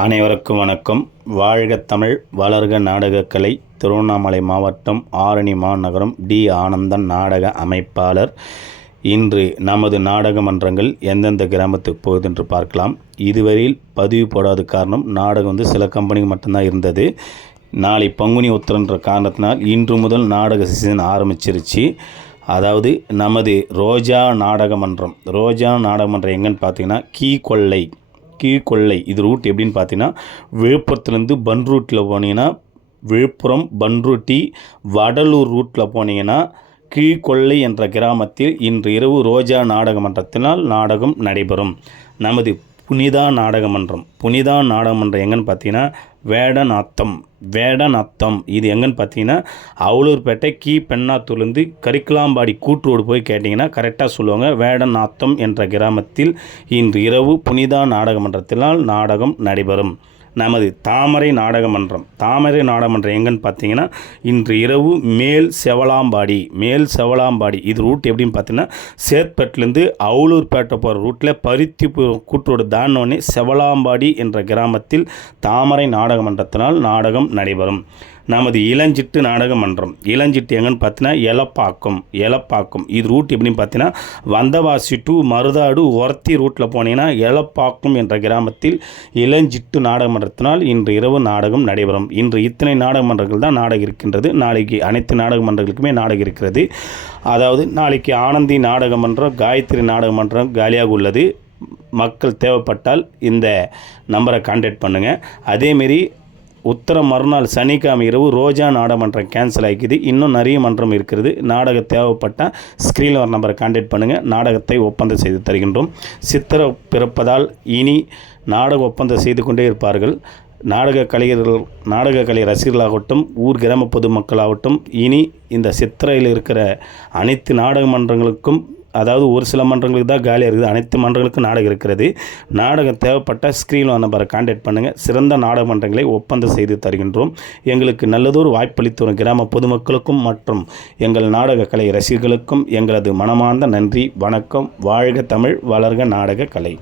அனைவருக்கும் வணக்கம். வாழ்க தமிழ் வளர்க நாடகக்கலை திருவண்ணாமலை மாவட்டம் ஆரணி மாநகரம் டி ஆனந்தன் நாடக அமைப்பாளர். இன்று நமது நாடக மன்றங்கள் எந்தெந்த கிராமத்துக்கு போகுது என்று பார்க்கலாம். இதுவரையில் பதிவு போடாத காரணம் நாடகம் வந்து சில கம்பெனிக்கு மட்டும்தான் இருந்தது. நாளை பங்குனி உத்திரன்ற காரணத்தினால் இன்று முதல் நாடக சீசன் ஆரம்பிச்சிருச்சு. அதாவது நமது ரோஜா நாடக மன்றம் ரோஜா நாடக மன்றம் எங்கன்னு பார்த்தீங்கன்னா கீ கொள்ளை. கீழ்கொள்ளை இது ரூட் எப்படின்னு பார்த்தீங்கன்னா விழுப்புரத்துலேருந்து பன் ரூட்டில் போனீங்கன்னா விழுப்புரம் பன்ருட்டி வடலூர் ரூட்டில் போனீங்கன்னா கீழ்கொள்ளை என்ற கிராமத்தில் இன்று இரவு ரோஜா நாடக மன்றத்தினால் நாடகம் நடைபெறும். நமது புனிதா நாடக மன்றம் புனிதா நாடக மன்றம் எங்கன்னு பார்த்தீங்கன்னா வேடநாத்தம் வேடநாத்தம். இது எங்கன்னு பார்த்தீங்கன்னா அவலூர்பேட்டை கீ பெண்ணாத்தூர்லேருந்து கரிக்கலாம்பாடி கூட்டுரோடு போய் கேட்டிங்கன்னா கரெக்டாக சொல்லுவாங்க. வேடநாத்தம் என்ற கிராமத்தில் இன்று இரவு புனிதா நாடகமன்றத்தினால் நாடகம் நடைபெறும். நமது தாமரை நாடகமன்றம். தாமரை நாடகமன்றம் எங்கன்னு பார்த்தீங்கன்னா இன்று இரவு மேல் செவலாம்பாடி மேல் செவலாம்பாடி. இது ரூட் எப்படின்னு பார்த்தீங்கன்னா சேத்பேட்லேருந்து அவுலூர்பேட்டை போகிற ரூட்டில் பருத்தி கூட்டோடு தாண்டோடனே செவலாம்பாடி என்ற கிராமத்தில் தாமரை நாடக மன்றத்தினால் நாடகம் நடைபெறும். நமது இளஞ்சிட்டு நாடக மன்றம் இளஞ்சிட்டு எங்கன்னு பார்த்தீங்கன்னா எலப்பாக்கம் எலப்பாக்கம். இது ரூட் எப்படின்னு பார்த்தீங்கன்னா வந்தவாசி டு மருதாடு ஒரத்தி ரூட்டில் போனீங்கன்னா எலப்பாக்கம் என்ற கிராமத்தில் இளஞ்சிட்டு நாடக மன்றத்தினால் இன்று இரவு நாடகம் நடைபெறும். இன்று இத்தனை நாடக மன்றங்கள் தான் நாடகம் இருக்கின்றது. நாளைக்கு அனைத்து நாடக மன்றங்களுக்குமே நாடகம் இருக்கிறது. அதாவது நாளைக்கு ஆனந்தி நாடக மன்றம் காயத்ரி நாடக மன்றம் காலியாக உள்ளது. மக்கள் தேவைப்பட்டால் இந்த நம்பரை காண்டாக்ட் பண்ணுங்கள் அதேமாரி உத்தர மறுநாள் சனிக்கிழமை இரவு ரோஜா நாடகமன்றம் கேன்சல் ஆகிக்குது இன்னும் நிறைய மன்றம் இருக்கிறது நாடகம் தேவைப்பட்டால் ஸ்க்ரீனில் வர நம்பரை காண்டாக்ட் பண்ணுங்கள் நாடகத்தை ஒப்பந்தம் செய்து தருகின்றோம். சித்திர பிறப்பதால் இனி நாடக ஒப்பந்தம் செய்து கொண்டே இருப்பார்கள். நாடக கலைஞர்கள் நாடக கலை ரசிகர்களாகட்டும் ஊர் கிராம பொதுமக்களாகட்டும் இனி இந்த சித்திரையில் இருக்கிற அனைத்து நாடக மன்றங்களுக்கும் அதாவது ஒரு சில மன்றங்களுக்கு தான் காலியாக இருக்குது. அனைத்து மன்றங்களுக்கும் நாடகம் இருக்கிறது. நாடகம் தேவைப்பட்ட ஸ்க்ரீனில் நம்பரை காண்டாக்ட் பண்ணுங்கள் சிறந்த நாடக மன்றங்களை ஒப்பந்தம் செய்து தருகின்றோம். எங்களுக்கு நல்லதொரு வாய்ப்பளித்து வரும் கிராம பொதுமக்களுக்கும் மற்றும் எங்கள் நாடக கலை ரசிகர்களுக்கும் எங்களது மனமார்ந்த நன்றி வணக்கம். வாழ்க தமிழ் வளர்க நாடக கலை.